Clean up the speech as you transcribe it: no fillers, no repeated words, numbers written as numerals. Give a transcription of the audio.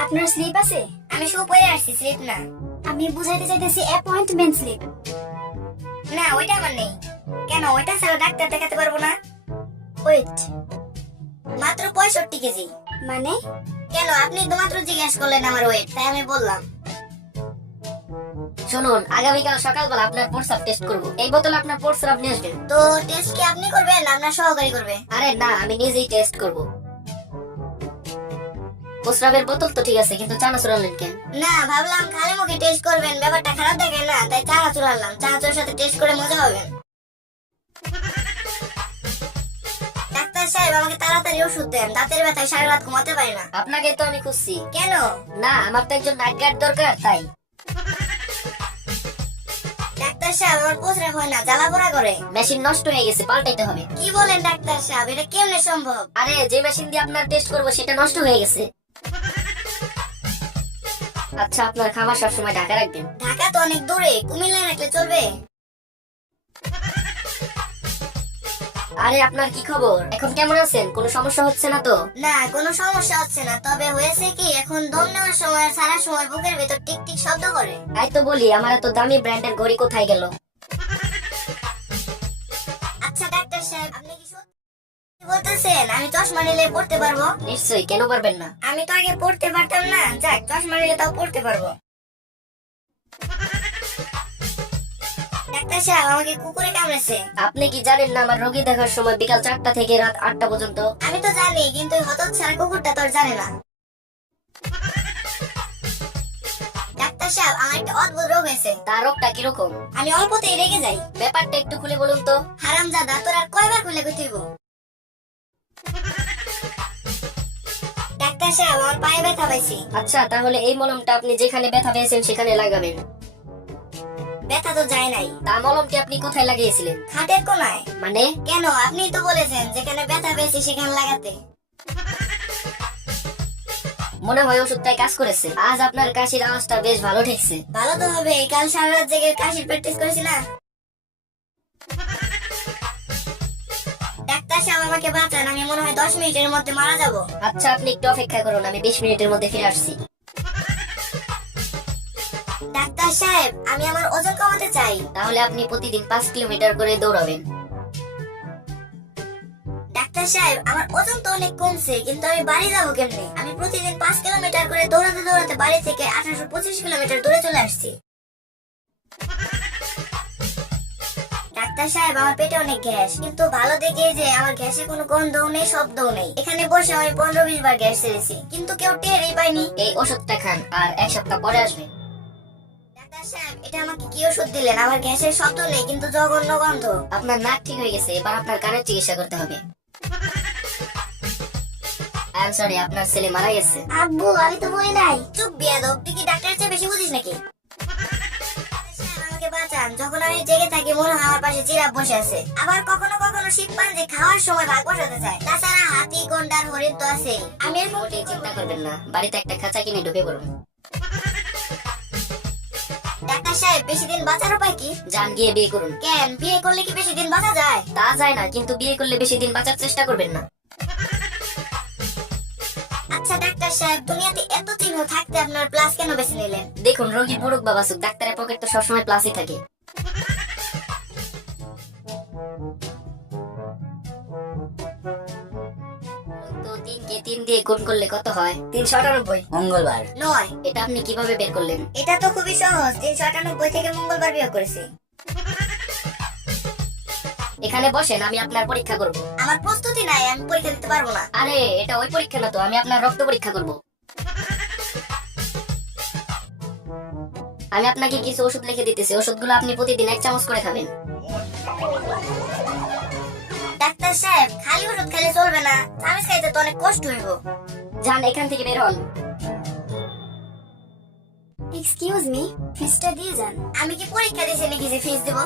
আপনার স্লিপ আছে? আমি শু পরে আসছি, স্লিপ না। আমি বুঝাইতে চাইতেছি অ্যাপয়েন্টমেন্ট স্লিপ। না, ওইটা আমার নেই। কেন, ওইটা ছাড়া ডাক্তার দেখাতে পারবো না? ওয়েট, মাত্র 65 কেজি। মানে? কেন, আপনি তো মাত্র জিজ্ঞেস করলেন আমার ওয়েট, তাই আমি বললাম। শুনুন, আগামীকাল সকালবেলা আপনার প্রস্রাব টেস্ট করব। এই বোতলে আপনার প্রস্রাব নিয়ে আসবেন। তো টেস্ট কি আপনি করবেন না আপনার সহকারী করবে? আরে না, আমি নিজেই টেস্ট করব। প্রস্রাবের বোতল তো ঠিক আছে, কিন্তু চানা চুরালেন কেন? না, ভাবলাম খালি মুখে টেস্ট করবেন, ব্যাপারটা খারাপ দেখেন না, তাই চানাচুর আনলাম। চানাচুরের সাথে টেস্ট করে মজা হবেন। ডাক্তার সাহেব, আমাকে তাড়াতাড়ি ওষুধ দেন, দাঁতের ব্যথায় সারা রাত ঘুমাতে পারি না। আপনাকে তো আমি খুঁজছি। কেন? না, আমার তো একজন নাইট গার্ড দরকার, তাই। ডাক্তার সাহেব, আমার প্রস্রাব হয় না, জ্বালা পোড়া করে। মেশিন নষ্ট হয়ে গেছে, পাল্টাইতে হবে। কি বলেন ডাক্তার সাহেব, এটা কেমনে সম্ভব? আরে, যে মেশিন দিয়ে আপনার টেস্ট করব সেটা নষ্ট হয়ে গেছে। আচ্ছা, আপনার খাবার সবসময় ঢাকা রাখবেন। ঢাকা তো অনেক দূরে, কুমিল্লায় রাখলে চলবে? আরে, আপনার কি খবর? এখন কেমন আছেন? কোনো সমস্যা হচ্ছে না তো? না, কোনো সমস্যা হচ্ছে না, তবে হয়েছে কি, এখন দম নেওয়ার সময় আর সারা সময় বুকের ভেতর টিক টিক শব্দ করে। তাই তো বলি, আমার এত দামি ব্র্যান্ডের ঘড়ি কোথায় গেল? আচ্ছা ডাক্তার সাহেব, আপনি কি সত্যি বলতেছেন আমি চশমা নিলে পড়তে পারবো? নিশ্চয়ই, কেন পারবেন না? আমি তো আগে পড়তে পারতাম না, যাক, চশমা নিলে তাও পড়তে পারবো। ডাক্তার সাহেব, আমাকে কুকুরে কামড়েছে। আপনি কি জানেন না আমার রোগী দেখার সময় বিকাল 4টা থেকে রাত 8টা পর্যন্ত? আমি তো জানি, কিন্তু হতচ্ছাড়া কুকুরটা তো আর জানে না। ডাক্তার সাহেব, আমার একটা অদ্ভুত রোগ হয়েছে। তার রোগটা কিরকম? আমি অল্পতেই রেগে যাই। ব্যাপারটা একটু খুলে বলুন তো। হারামজাদা, তোর আর কয়বার খুলে কইতেইব? ডাক্তার সাহেব, আমার পায়ে ব্যথা পাইছি। আচ্ছা, তাহলে এই মলমটা আপনি যেখানে ব্যথা পেয়েছেন সেখানে লাগাবেন। ব্যথা তো যায় নাই। তা মলমটি আপনি কোথায় লাগিয়েছিলেন? খাটের কোনায়। মানে? কেন, আপনি তো বলেছেন যেখানে ব্যথা পেয়েছি সেখানে লাগাতে। মনে হয় ওষুধটাই কাজ করেছে। আজ আপনার কাশির আওয়াজটা বেশ ভালো ঠেকছে। ভালো তো হবে, কাল সারা রাত জেগে কাশির প্র্যাকটিস করেছি না। ডাক্তার সাহেব, আমাকে বাঁচান, আমি মনে হয় 10 মিনিটের মধ্যে মারা যাব। আচ্ছা, আপনি একটু অপেক্ষা করুন, আমি 20 মিনিটের মধ্যে ফিরে আসছি। ডাক্তার সাহেব, আমি আমার ওজন কমাতে চাই। তাহলে আপনি প্রতিদিন 5 কিলোমিটার করে দৌড়াবেন। ডাক্তার সাহেব, আমার ওজন তো অনেক কমছে, কিন্তু আমি বাড়ি যাবো কেমনে? আমি প্রতিদিন 5 কিলোমিটার করে দৌড়াতে দৌড়াতে বাড়ি থেকে 1825 কিলোমিটার দূরে চলে আসছি। ডাক্তার সাহেব, আমার পেটে অনেক গ্যাস, কিন্তু ভালো দেখে যে আমার গ্যাসে কোনো গন্ধও নেই, শব্দও নেই। এখানে বসে আমি 15-20 বার গ্যাস ছেড়েছি, কিন্তু কেউ টেরই পায়নি। এই ওষুধটা খান, আর 1 সপ্তাহ পরে আসবেন। ডাক্তার সাহেব, এটা আমাকে কি ওষুধ দিলেন? আমার গ্যাসের শব্দ নেই, কিন্তু জঘন্য গন্ধ। আপনার নাক ঠিক হয়ে গেছে, এবার আপনার কানের চিকিৎসা করতে হবে। আই এম সরি, আপনার ছেলে মারা গেছে। আব্বু, আমি তো বলি নাই। চুপ বিয়াদব, তুই কি ডাক্তারের চেয়ে বেশি বুঝিস নাকি? আমাকে বাঁচান, যখন আমি জেগে থাকি মনে হয় আমার পাশে জিরাফ বসে আছে। আবার কখনো কখনো শিম্পাঞ্জি খাওয়ার সময় ভাগ বসাতে চায়। তাছাড়া হাতি, গন্ডার, হরিণ তো আছে। আমি এখন মোটেই চিন্তা করবেন না, বাড়িতে একটা খাঁচা কিনে ঢুকে পড়ুন। ডাক্তার সাহেব, বেশি দিন বাঁচার উপায় কি? যান, গিয়ে বিয়ে করুন। কেন, বিয়ে করলে কি বেশি দিন বাঁচা যায়? তা যায় না, কিন্তু বিয়ে করলে বেশি দিন বাঁচার চেষ্টা করবেন না। আচ্ছা ডাক্তার সাহেব, দুনিয়াতে এত চিহ্ন থাকতে আপনার প্লাস কেন বেছে নিলেন? দেখুন, রোগী মরুক বা বাঁচুক, ডাক্তারের পকেট তো সবসময় প্লাসই থাকে। তো 3 কে 3 দিয়ে গুণ করলে কত হয়? 398। মঙ্গলবার। নয়। এটা আপনি কিভাবে বের করলেন? এটা তো খুবই সহজ, 398 থেকে মঙ্গলবার বিয়োগ করেছি। এখানে বসেন, আমি আপনার পরীক্ষা করব। আমার প্রস্তুতি নাই, আমি পরীক্ষা দিতে পারবো না। আরে, এটা ওই পরীক্ষা না তো, আমি আপনার রক্ত পরীক্ষা করব। আমি আপনাকে কিছু ওষুধ লিখে দিতেছি, ওষুধগুলো আপনি প্রতিদিন 1 চামচ করে খাবেন। ডাক্তার সাহেব, খালি ওষুধ খেলে চলবে না, চামিচ খাইতে তো অনেক কষ্ট হইব। যান, এখান থেকে বের হন। এক্সকিউজ মি, ফিসটা দিয়ে যান। আমি কি পরীক্ষা দিয়েছি নাকি যে ফিস দেব?